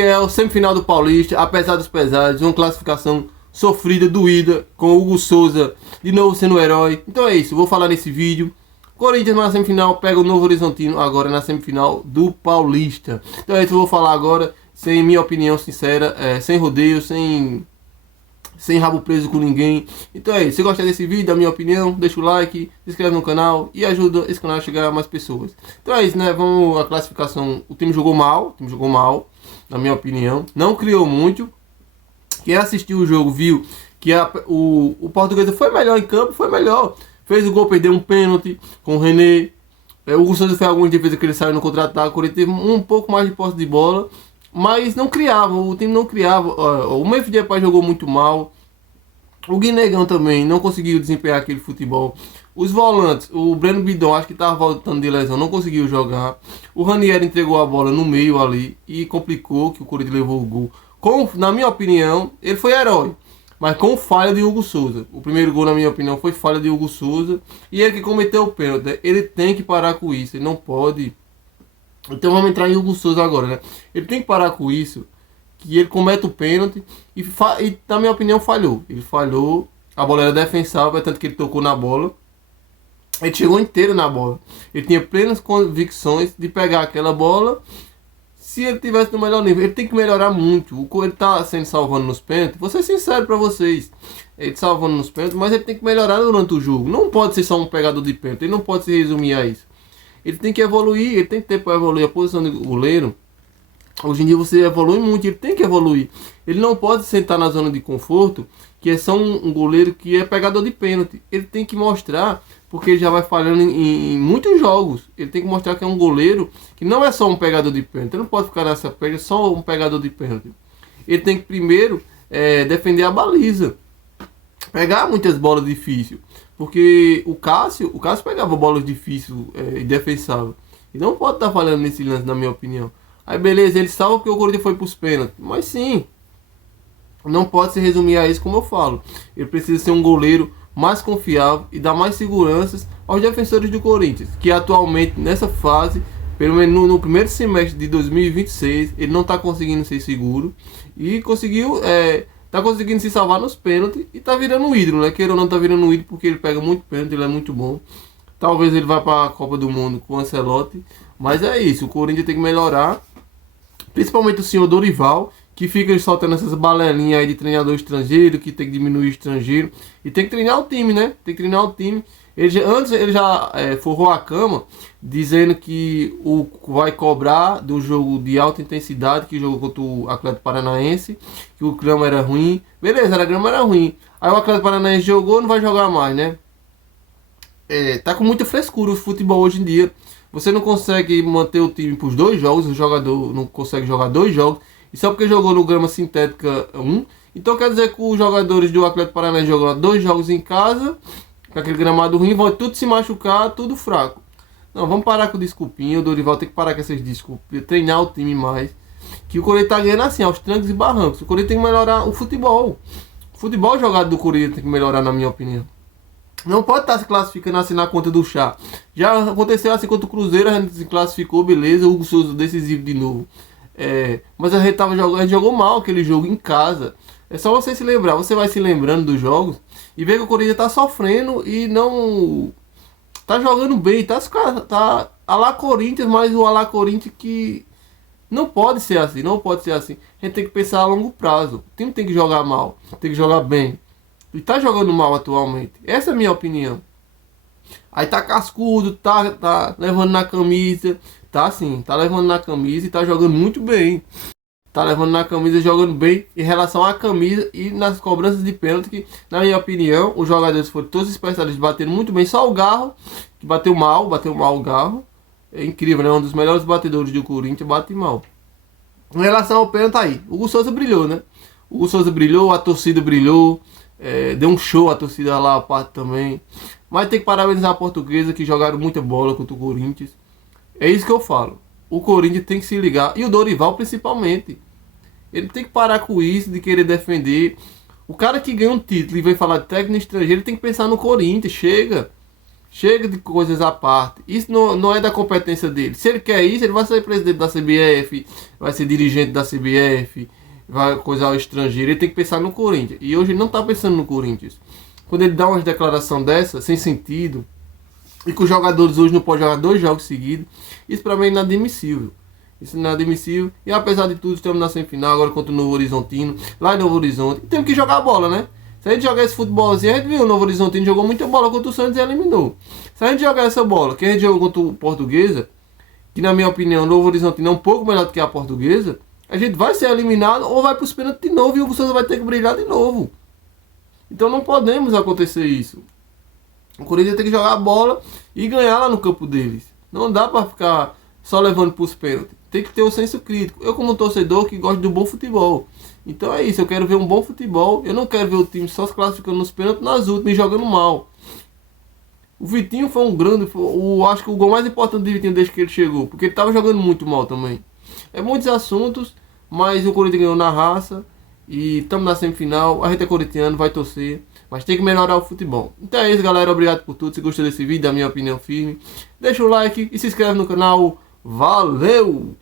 É o semifinal do Paulista, apesar dos pesares, uma classificação sofrida, doída, com o Hugo Souza de novo sendo o herói. Então é isso, vou falar nesse vídeo. Corinthians na semifinal pega o Novo Horizontino agora na semifinal do Paulista. Então é isso, eu vou falar agora, sem minha opinião sincera, sem rodeio, sem rabo preso com ninguém. Então é isso, se gostar desse vídeo, da minha opinião, deixa o like, se inscreve no canal e ajuda esse canal a chegar a mais pessoas. Então é isso, né? Vamos a classificação. O time jogou mal, na minha opinião. Não criou muito. Quem assistiu o jogo viu que o Portuguesa foi melhor em campo, foi melhor. Fez o gol, perdeu um pênalti com o René. O Hugo Souza fez algumas defesas que ele saiu no contra-ataque. O Corinthians teve um pouco mais de posse de bola, mas não criava, o time não criava. O Memphis Depay jogou muito mal. O Guinegão também não conseguiu desempenhar aquele futebol. Os volantes, o Breno Bidon, acho que estava voltando de lesão, não conseguiu jogar. O Ranieri entregou a bola no meio ali e complicou, que o Corinthians levou o gol. Na minha opinião, ele foi herói, mas com falha de Hugo Souza. O primeiro gol, na minha opinião, foi falha de Hugo Souza. E ele que cometeu o pênalti. Ele tem que parar com isso, ele não pode. Então vamos entrar em Hugo Souza agora, né? Ele tem que parar com isso, que ele comete o pênalti e na minha opinião falhou. Ele falhou, a bola era defensável, tanto que ele tocou na bola. Ele chegou inteiro na bola. Ele tinha plenas convicções de pegar aquela bola. Se ele tivesse no melhor nível, ele tem que melhorar muito. Ele tá sendo salvando nos pênaltis. Vou ser sincero pra vocês. Ele salvando nos pênaltis, mas ele tem que melhorar durante o jogo. Não pode ser só um pegador de pênalti. Ele não pode se resumir a isso. Ele tem que evoluir. Ele tem que ter para evoluir a posição de goleiro. Hoje em dia você evolui muito, ele tem que evoluir. Ele não pode sentar na zona de conforto, que é só um goleiro que é pegador de pênalti. Ele tem que mostrar, porque ele já vai falhando em muitos jogos. Ele tem que mostrar que é um goleiro que não é só um pegador de pênalti. Ele não pode ficar nessa pele só um pegador de pênalti. Ele tem que primeiro defender a baliza. Pegar muitas bolas difíceis. Porque o Cássio pegava bolas difíceis e defensáveis. E não pode estar falhando nesse lance, na minha opinião. Aí beleza, ele salva porque o Corinthians foi para os pênaltis. Mas sim, não pode se resumir a isso como eu falo. Ele precisa ser um goleiro mais confiável e dar mais seguranças aos defensores do Corinthians. Que atualmente, nessa fase, pelo menos no primeiro semestre de 2026, ele não está conseguindo ser seguro. E tá conseguindo se salvar nos pênaltis e tá virando um ídolo, né? Queira ou não, tá virando um ídolo porque ele pega muito pênalti, ele é muito bom. Talvez ele vá para a Copa do Mundo com o Ancelotti. Mas é isso, o Corinthians tem que melhorar. Principalmente o senhor Dorival, que fica soltando essas balelinhas aí de treinador estrangeiro, que tem que diminuir o estrangeiro. E tem que treinar o time, né? Tem que treinar o time. Antes ele já forrou a cama, dizendo que vai cobrar do jogo de alta intensidade, que jogou contra o Atlético Paranaense, que o grama era ruim. Beleza, a grama era ruim. Aí o Atlético Paranaense jogou, não vai jogar mais, né? Tá com muita frescura o futebol hoje em dia. Você não consegue manter o time por 2 jogos, o jogador não consegue jogar 2 jogos, e só porque jogou no grama sintética 1. Então quer dizer que os jogadores do Atlético Paranaense jogam 2 jogos em casa, com aquele gramado ruim, vão tudo se machucar, tudo fraco. Não, vamos parar com desculpinha, o Dorival tem que parar com essas desculpas, treinar o time mais. Que o Corinthians tá ganhando assim, aos trancos e barrancos. O Corinthians tem que melhorar o futebol. O futebol jogado do Corinthians tem que melhorar, na minha opinião. Não pode estar se classificando assim na conta do chá. Já aconteceu assim contra o Cruzeiro, a gente se classificou, beleza, o Hugo Souza decisivo de novo. Mas a gente a gente jogou mal aquele jogo em casa. É só você se lembrar, você vai se lembrando dos jogos e ver que o Corinthians tá sofrendo e não tá jogando bem, tá a lá Corinthians, mas o a lá Corinthians que não pode ser assim, não pode ser assim. A gente tem que pensar a longo prazo. O time tem que jogar mal, tem que jogar bem. E tá jogando mal atualmente. Essa é a minha opinião. Aí tá cascudo, tá levando na camisa. Tá assim, tá levando na camisa e tá jogando muito bem. Tá levando na camisa e jogando bem em relação à camisa e nas cobranças de pênalti. Que, na minha opinião, os jogadores foram todos especialistas, bateram muito bem. Só o Garro, que bateu mal o Garro. É incrível, né? Um dos melhores batedores do Corinthians, bate mal. Em relação ao pênalti, tá aí. O Hugo Souza brilhou, né? O Hugo Souza brilhou, a torcida brilhou. Deu um show a torcida lá, a parte também. Mas tem que parabenizar a Portuguesa, que jogaram muita bola contra o Corinthians. É isso que eu falo. O Corinthians tem que se ligar. E o Dorival principalmente. Ele tem que parar com isso de querer defender. O cara que ganha um título e vem falar de técnico estrangeiro, ele tem que pensar no Corinthians. Chega. Chega de coisas à parte. Isso não é da competência dele. Se ele quer isso, ele vai ser presidente da CBF, vai ser dirigente da CBF, vai coisar o estrangeiro. Ele tem que pensar no Corinthians. E hoje ele não está pensando no Corinthians. Quando ele dá uma declaração dessa, sem sentido, e que os jogadores hoje não podem jogar 2 jogos seguidos, isso para mim é inadmissível. Isso não é admissível. E apesar de tudo, estamos na semifinal agora contra o Novo Horizontino, lá em Novo Horizonte. E temos que jogar a bola, né? Se a gente jogar esse futebolzinho, a gente viu, o Novo Horizontino jogou muita bola contra o Santos e eliminou. Se a gente jogar essa bola, que a gente jogou contra o Portuguesa, que na minha opinião o Novo Horizontino é um pouco melhor do que a Portuguesa, a gente vai ser eliminado ou vai para os pênaltis de novo e o Santos vai ter que brilhar de novo. Então não podemos acontecer isso. O Corinthians tem que jogar a bola e ganhar lá no campo deles. Não dá para ficar só levando para os pênaltis. Tem que ter o senso crítico. Eu como torcedor que gosto do bom futebol. Então é isso, eu quero ver um bom futebol. Eu não quero ver o time só se classificando nos pênaltis nas últimas e jogando mal. O Vitinho foi um grande... acho que o gol mais importante do Vitinho desde que ele chegou. Porque ele estava jogando muito mal também. É muitos assuntos, mas o Corinthians ganhou na raça. E estamos na semifinal. A gente é corintiano, vai torcer. Mas tem que melhorar o futebol. Então é isso, galera. Obrigado por tudo. Se gostou desse vídeo, da minha opinião firme, deixa o like e se inscreve no canal. Valeu!